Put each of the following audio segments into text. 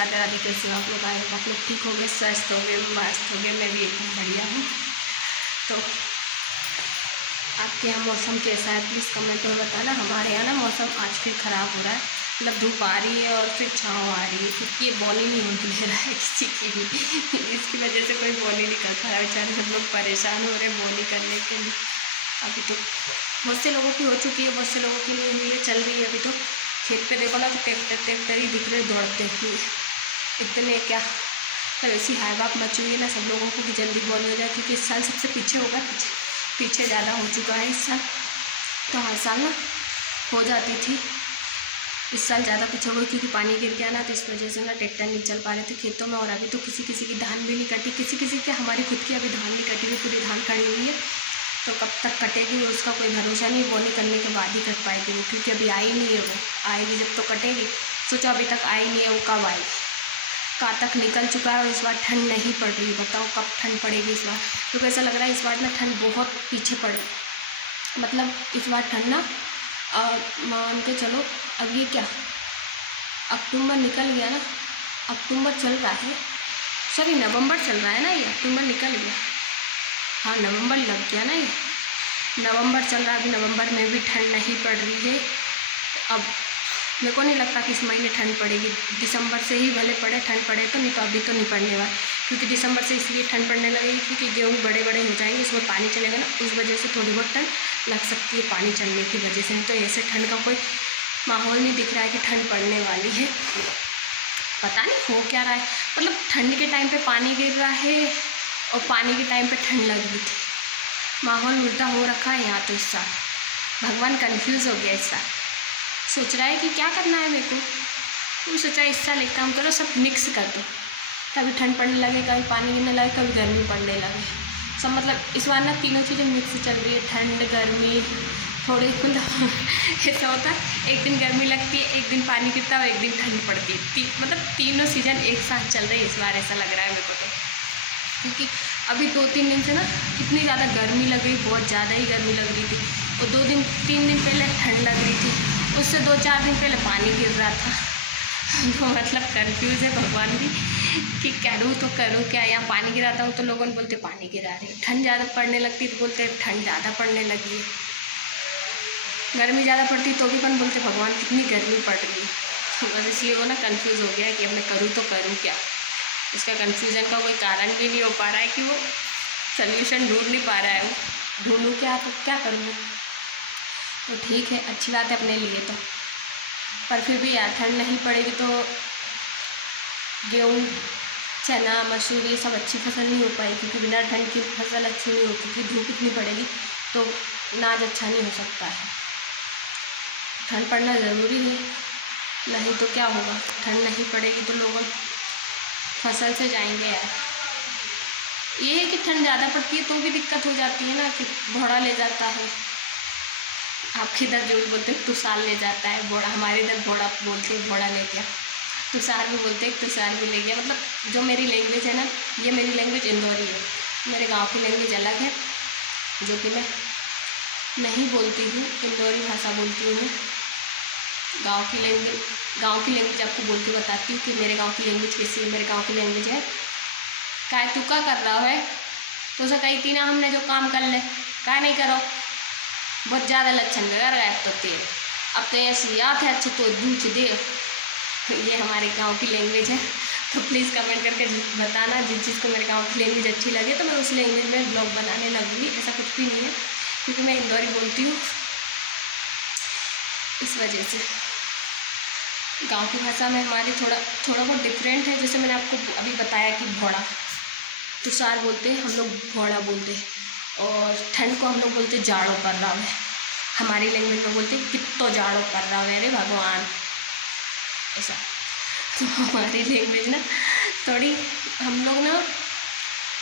राधे राधे। कैसे हो आप लोग? आए आप लोग ठीक हो गए, स्वस्थ हो गए, मस्त हो गए। मैं भी एकदम बढ़िया हूँ। तो आपके यहाँ मौसम कैसा है प्लीज़ कमेंट में बताना। हमारे यहाँ ना मौसम आज फिर ख़राब हो रहा है, मतलब धूप आ रही है और फिर छाँव आ रही है, क्योंकि ये बॉल ही नहीं होने दे रहा है किसी की भी। इसकी वजह से कोई बॉल ही नहीं कर पा रहा है, बेचारे सब लोग परेशान हो रहे हैं बॉल ही करने के लिए। अभी तो बहुत से लोगों की हो चुकी है, बहुत से लोगों की नहीं हुई है, चल रही है अभी तो। खेत पे देखो ना तो ट्रैक्टर ही दिख रहे दौड़ते हुए। इतने क्या मतलब ऐसी हाई बात मची हुई है ना सब लोगों को कि जल्दी बॉल हो जाए, क्योंकि इस साल सबसे पीछे होगा, पीछे ज़्यादा हो चुका है इस साल। तो हर साल ना हो जाती थी, इस साल ज़्यादा पीछे हो गई क्योंकि पानी गिर गया ना, तो इस वजह से ना ट्रैक्टर नहीं चल पा रहे थे खेतों में। और अभी तो किसी किसी की धान भी नहीं कटी, किसी किसी के, हमारी खुद की अभी धान नहीं कटी हुई, पूरी धान खड़ी हुई है। तो कब तक कटेगी उसका कोई भरोसा नहीं, बोनी करने के बाद ही कट पाएगी वो, क्योंकि अभी आई नहीं है। वो आएगी जब तो कटेगी। सोचो अभी तक आई नहीं है, वो कब आएगी? कहाँ तक निकल चुका है और इस बार ठंड नहीं पड़ रही। बताओ कब ठंड पड़ेगी इस बार? क्योंकि ऐसा लग रहा है इस बार ना ठंड बहुत पीछे पड़े, मतलब इस बार ठंड ना मान के चलो। अब ये क्या अक्टूबर निकल गया ना, अक्टूबर चल रहा है, सॉरी नवंबर चल रहा है ना, ये अक्टूबर निकल गया, हाँ नवंबर लग गया ना, ये नवंबर चल रहा है। अभी नवंबर में भी ठंड नहीं पड़ रही है। अब मेरे को नहीं लगता कि इस महीने ठंड पड़ेगी। दिसंबर से ही भले पड़े, ठंड पड़े तो, नहीं तो अभी तो नहीं पड़ने वाला। क्योंकि दिसंबर से इसलिए ठंड पड़ने लगेगी क्योंकि गेहूँ बड़े बड़े हो जाएंगे, उसमें पानी चलेगा ना, उस वजह से थोड़ी बहुत ठंड लग सकती है पानी चलने की वजह से। तो ऐसे ठंड का कोई माहौल नहीं दिख रहा है कि ठंड पड़ने वाली है। पता नहीं हो क्या रहा है, मतलब ठंड के टाइम पे पानी गिर रहा है और पानी के टाइम पे ठंड लग रही थी। माहौल उल्टा हो रखा है यहाँ तो इस साल। भगवान कंफ्यूज हो गया इस साल, सोच रहा है कि क्या करना है मेरे को। तो सोचा इस साल एक काम करो, सब मिक्स कर दो, कभी ठंड पड़ने लगे, कभी पानी गिरने लगे, कभी गर्मी पड़ने लगे, सब मतलब इस बार ना तीनों चीज़ें मिक्स चल रही है। ठंड गर्मी थोड़ी, मतलब ऐसा होता है एक दिन गर्मी लगती है, एक दिन पानी गिरता है और एक दिन ठंड पड़ती है। मतलब तीनों सीजन एक साथ चल रही है इस बार, ऐसा लग रहा है मेरे को तो। क्योंकि अभी 2-3 दिन से ना इतनी ज़्यादा गर्मी लग रही, बहुत ज़्यादा ही गर्मी लग रही थी। और 2-3 दिन पहले ठंड लग रही थी, उससे 2-4 दिन पहले पानी गिर रहा था। तो मतलब कंफ्यूज है भगवान भी कि करूँ तो करूँ क्या। यहाँ पानी गिराता हूँ तो लोगों ने बोलते पानी गिरा रहे, ठंड ज़्यादा पड़ने लगती तो बोलते ठंड ज़्यादा पड़ने लगी है, गर्मी ज़्यादा पड़ती तो भी अपन बोलते भगवान कितनी गर्मी पड़ रही है। तो बस इसलिए वो ना कंफ्यूज हो गया कि अब मैं करूँ तो करूँ क्या। इसका कन्फ्यूज़न का कोई कारण भी नहीं हो पा रहा है कि वो सल्यूशन ढूंढ नहीं पा रहा है। वो ढूंढूँ क्या तो क्या करूँ। तो ठीक है, अच्छी बात है अपने लिए तो, पर फिर भी यार ठंड नहीं पड़ेगी तो गेहूँ चना मसूर ये सब अच्छी फसल नहीं हो पाएगी, क्योंकि बिना ठंड की फसल अच्छी नहीं होती। क्योंकि धूप इतनी पड़ेगी तो अनाज अच्छा नहीं हो सकता है। ठंड पड़ना ज़रूरी है, नहीं तो क्या होगा। ठंड नहीं पड़ेगी तो लोग फसल से जाएंगे यार। ये है कि ठंड ज़्यादा पड़ती है तो भी दिक्कत हो जाती है ना, कि घोड़ा ले जाता है। आपके इधर जो बोलते हैं तुषार ले जाता है घोड़ा, हमारे इधर घोड़ा बोलते हैं, घोड़ा ले गया। तुषार भी बोलते हैं, तुषार भी ले गया। मतलब जो मेरी लैंग्वेज है ना, ये मेरी लैंग्वेज इंदौरी है। मेरे गांव की लैंग्वेज अलग है, जो कि मैं नहीं बोलती हूँ, इंदौरी भाषा बोलती हूँ मैं। गांव की लैंग्वेज आपको बोल के बताती हूँ कि मेरे गांव की लैंग्वेज कैसी है। मेरे गांव की लैंग्वेज है, काय तू का कर रहा है, तो उसे कही थी ना हमने जो काम कर ले, काय नहीं करो, बहुत ज़्यादा लक्षण कर रहा है तो तेरे, अब तो ऐसी याद है अच्छे तो दूच दे। ये हमारे गांव की लैंग्वेज है। तो प्लीज़ कमेंट करके बताना, जिस चीज़ को मेरे गांव की लैंग्वेज अच्छी लगे तो मैं उस लैंग्वेज में ब्लॉग बनाने लगूँगी। ऐसा कुछ भी नहीं है, क्योंकि मैं इंदौरी बोलती हूँ, इस वजह से। गांव की भाषा में हमारी थोड़ा बहुत डिफरेंट है। जैसे मैंने आपको अभी बताया कि घोड़ा तुषार बोलते हैं, हम लोग घोड़ा बोलते हैं। और ठंड को हम लोग बोलते हैं जाड़ो कर रहा है, हमारी लैंग्वेज में बोलते हैं कितो जाड़ो कर रहा है, अरे भगवान, ऐसा। तो हमारी लैंग्वेज ना थोड़ी, हम लोग ना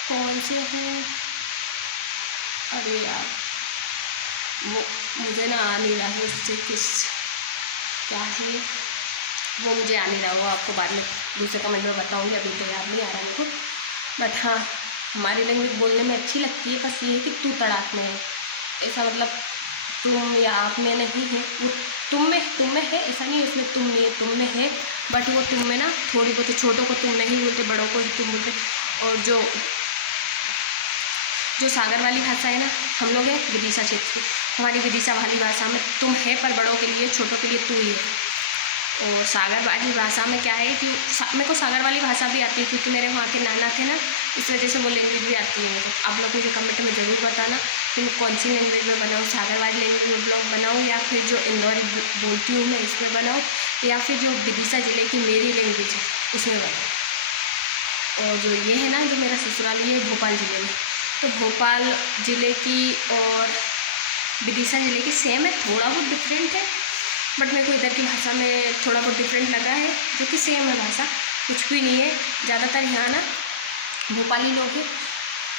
कौन से हैं, अरे यार वो मुझे ना आ नहीं रहा है, उससे किस क्या है वो मुझे आ नहीं रहा, वो आपको बाद में दूसरे कमेंट में बताऊंगी, अभी तो याद नहीं आ रहा मेरे को। बट हाँ, हमारी लैंग्वेज बोलने में अच्छी लगती है, बस ये है कि तू तड़ाक में है, ऐसा मतलब तुम या आप में नहीं है, वो तुम में है, ऐसा नहीं है उसमें तुम नहीं है, तुम में है, बट वो तुम में ना थोड़ी बहुत, छोटों को तुम नहीं बोलते, बड़ों को ही तुम बोलते। और जो सागर वाली भाषा है ना, हम लोग हैं विदिशा क्षेत्र, हमारी विदिशा वाली भाषा में तुम है, पर बड़ों के लिए, छोटों के लिए तू ही है। और सागर वाली भाषा में क्या है कि मेरे को सागर वाली भाषा भी आती है, क्योंकि मेरे वहाँ के नाना थे ना, इस वजह से वो लैंग्वेज भी आती है मुझे। आप लोग मुझे कमेंट में ज़रूर बताना कि मैं कौन सी लैंग्वेज में बनाऊँ, सागर वाली लैंग्वेज में ब्लॉग बनाऊँ, या फिर जो इंदौरी बोलती हूँ मैं इसमें बनाऊँ, या फिर जो विदिशा ज़िले की मेरी लैंग्वेज है उसमें बनाऊँ। और जो ये है ना, जो मेरा ससुराल, ये भोपाल ज़िले में, तो भोपाल ज़िले की और विदिशा ज़िले की सेम है, थोड़ा बहुत डिफरेंट है, बट मेरे को इधर की भाषा में थोड़ा बहुत डिफरेंट लगा है, जो कि सेम है भाषा, कुछ भी नहीं है। ज़्यादातर यहाँ ना भोपाली लोग हैं,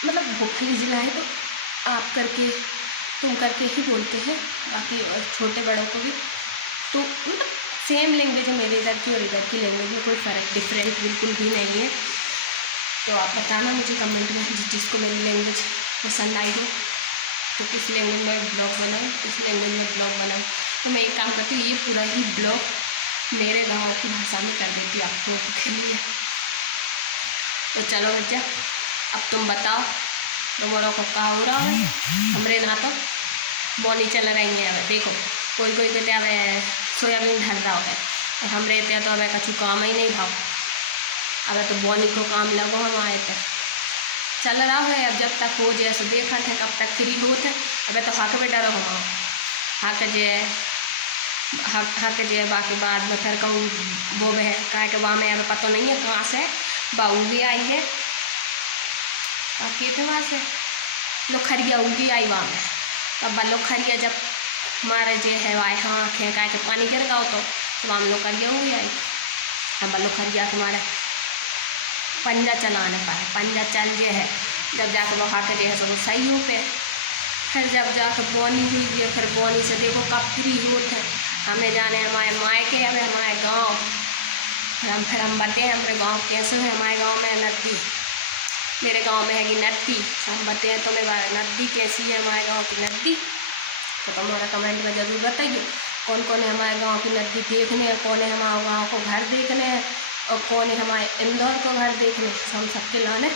मतलब भोपाली ज़िला है तो आप करके तुम करके ही बोलते हैं, बाकी और छोटे बड़ों को भी तो मतलब सेम लैंग्वेज है मेरे इधर की और इधर की लैंग्वेज में, कोई फ़र्क डिफरेंट बिल्कुल भी नहीं है। तो आप बताना मुझे कमेंट में, जिसको मेरी लैंग्वेज पसंद आई हो तो किस लैंग्वेज में ब्लॉग बनाऊँ, किस लैंग्वेज में ब्लॉग बनाऊँ। तो मैं एक काम करती हूँ, ये पूरा ही ब्लॉग मेरे गाँव की भाषा में कर देती हूँ आप लोगों के लिए। तो चलो बच्चा, अब तुम बताओ तुम्हारा को का हो रहा है। हमरे ना तो बोनी चल रही है, अब देखो कोई कोई कहते अब सोयाबीन ढल रहा है, हमरे ते तो अब कछु काम ही नहीं भाव, अब तो बोनी को काम लगो हम आए तो चल रहा है। अब जब तक हो जाए सो देखा थे, कब तक फ्री होते हैं। अब तो हक बेटा रहो हम हक जे बाकी बाद में फिर कहूँ वो है कहे के वहाँ में अब पता नहीं है कहाँ से बहू भी आई है, बाकी थे वहाँ से लोखरिया उगी आई वहाँ में, तब लोखरिया जब हमारे जे है वाए हाँ खे कहे के पानी गिर गया तो वहाँ में लोखरिया उगी आई। अब लोखरिया तुम्हारे पंजा चलाने पाए, पंजा चल जे है जब जाकर वो हाथ जे है तो वो सही हो पे, फिर जब जाकर बोनी हुई है, फिर बोनी से देखो कब फ्री होते हैं। हमें जाने हमारे मायके, अब हमारे गांव, फिर हम बताते हैं हमारे गांव कैसे है। हमारे गांव में नदी, मेरे गांव में है नदी, हम बताते हैं तुम्हें नदी कैसी है हमारे गांव की नदी, तो तुम्हारा कमेंट में ज़रूर बताइए कौन कौन है हमारे गांव की नदी देखने, कौन है हमारे गांव को घर देखने हैं, और कौन है हमारे इंदौर को घर देखने। हम सबके लाने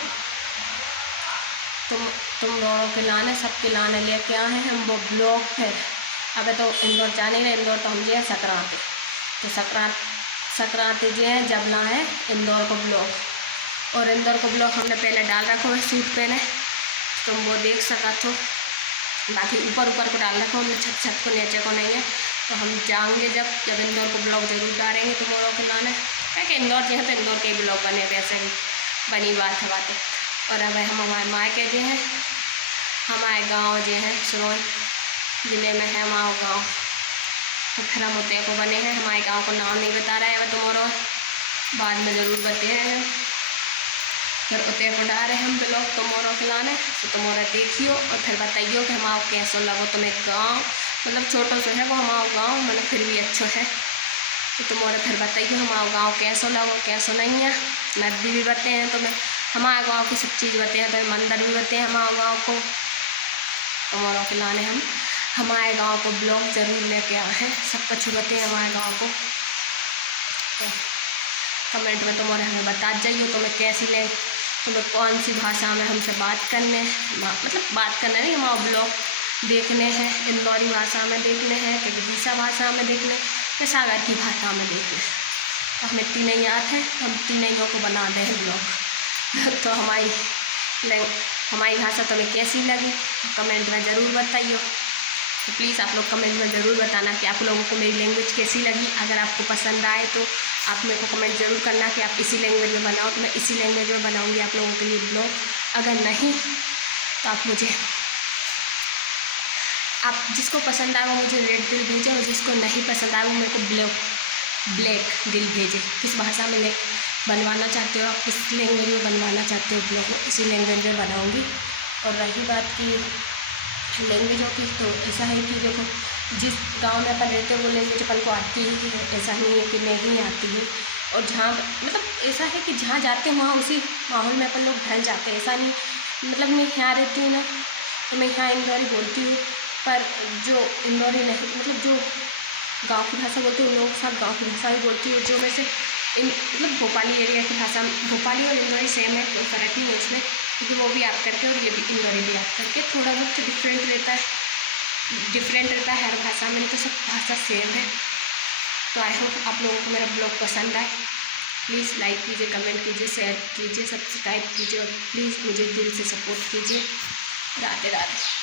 तुम दोनों के लाने, सबके लाने लेके आए हैं हम वो ब्लॉग। फिर अब तो इंदौर जाने में, इंदौर तो हम जो है संक्रांति, तो संक्रांति जो है जब लाए इंदौर को ब्लॉग, और इंदौर को ब्लॉग हमने पहले डाल रखो है सूट पहने, तुम वो देख सका तो, बाकी ऊपर को डाल रखो हमने, छत को नीचे को नहीं है। तो हम जाएंगे जब इंदौर को ब्लॉग जरूर डालेंगे तुम्हारों के लाने, क्या कि इंदौर जो है तो इंदौर के ब्लॉग बने, वैसे भी बनी बात है बातें। और अब हम हमारे मायके जो है, हमारे गांव जो है सिरोंज ज़िले में है हमारा गांव, तो फिर हम उतने को बने हैं, हमारे गांव को नाम नहीं बता रहा है अब तुम्हारा, बाद में ज़रूर बताए हैं। फिर उतने को डाल रहे हम ब्लॉग तुम्हारों के लाने, तो तुम्हारा देखियो और फिर बताइयो कि हमारा कैसा लगो तुम्हें गाँव, मतलब छोटो से है वो हमारा गाँव, मतलब फिर भी अच्छा है। तो तुम्हारे फिर बताइए हमारा गांव कैसा लगा कैसा नहीं है। नदी भी बताए हैं तुम्हें, हमारे गांव की सब चीज़ बताए हैं, तो मंदिर भी बताए हैं हमारे गांव को। तुम्हारों के लाने हम हमारे गांव को ब्लॉग जरूर लेके आए हैं, सब कुछ बताए हैं हमारे गांव को। तो कमेंट में तुम्हारे हमें बता जाइए तुम्हें कैसी लगे, तुम्हें कौन सी भाषा में हमसे बात करने, मतलब बात करना नहीं, हमारा ब्लॉग देखने हैं इंदौरी भाषा में देखने हैं कि विदिशा भाषा में देखने कि सागर की भाषा में देखने। तो हमें तीन याद है, हम तीनों को बना दें ब्लॉग। तो हमारी भाषा तुम्हें कैसी लगी तो कमेंट में ज़रूर बताइए। तो प्लीज़ आप लोग कमेंट में ज़रूर बताना कि आप लोगों को मेरी लैंग्वेज कैसी लगी। अगर आपको पसंद आए तो आप मेरे को कमेंट ज़रूर करना कि आप इसी लैंग्वेज में बनाओ, तो मैं इसी लैंग्वेज में बनाऊँगी आप लोगों के लिए ब्लॉग। अगर नहीं तो आप जिसको पसंद आए वो मुझे रेड दिल भेजें, और जिसको नहीं पसंद आए वो मेरे को ब्लैक दिल भेजें। किस भाषा में बनवाना चाहते हो, आप किस लैंग्वेज में बनवाना चाहते हो ब्लॉग, इसी लैंग्वेज में बनाऊँगी। और रही बात की लैंग्वेजों की, तो ऐसा है कि देखो जिस गांव में अपन रहते हैं वो लैंग्वेज अपन को आती ही है, ऐसा नहीं है कि नहीं आती है। और जहाँ मतलब ऐसा है कि जहाँ जाते हैं वहाँ उसी माहौल में अपन लोग ढल जाते हैं, ऐसा नहीं। मतलब मैं यहाँ रहती हूँ ना, तो मैं यहाँ इंदौरी बोलती हूँ, पर जो इंदौरी नहीं, मतलब जो गांव की भाषा बोलते हैं उन लोगों के साथ गांव की भाषा ही बोलती हूँ। जो वैसे मतलब भोपाली एरिया की भाषा, भोपाली और इंदौरी सेम है, कोई फ़र्क नहीं है उसमें, क्योंकि वो भी याद करके और ये भी इंदौरी भी याद करके थोड़ा बहुत डिफरेंट रहता है हर भाषा में, तो सब भाषा सेम है। तो आई होप आप लोगों को मेरा ब्लॉग पसंद आए। प्लीज़ लाइक कीजिए, कमेंट कीजिए, शेयर कीजिए, सब्सक्राइब कीजिए और प्लीज़ मुझे दिल से सपोर्ट कीजिए। राधे राधे।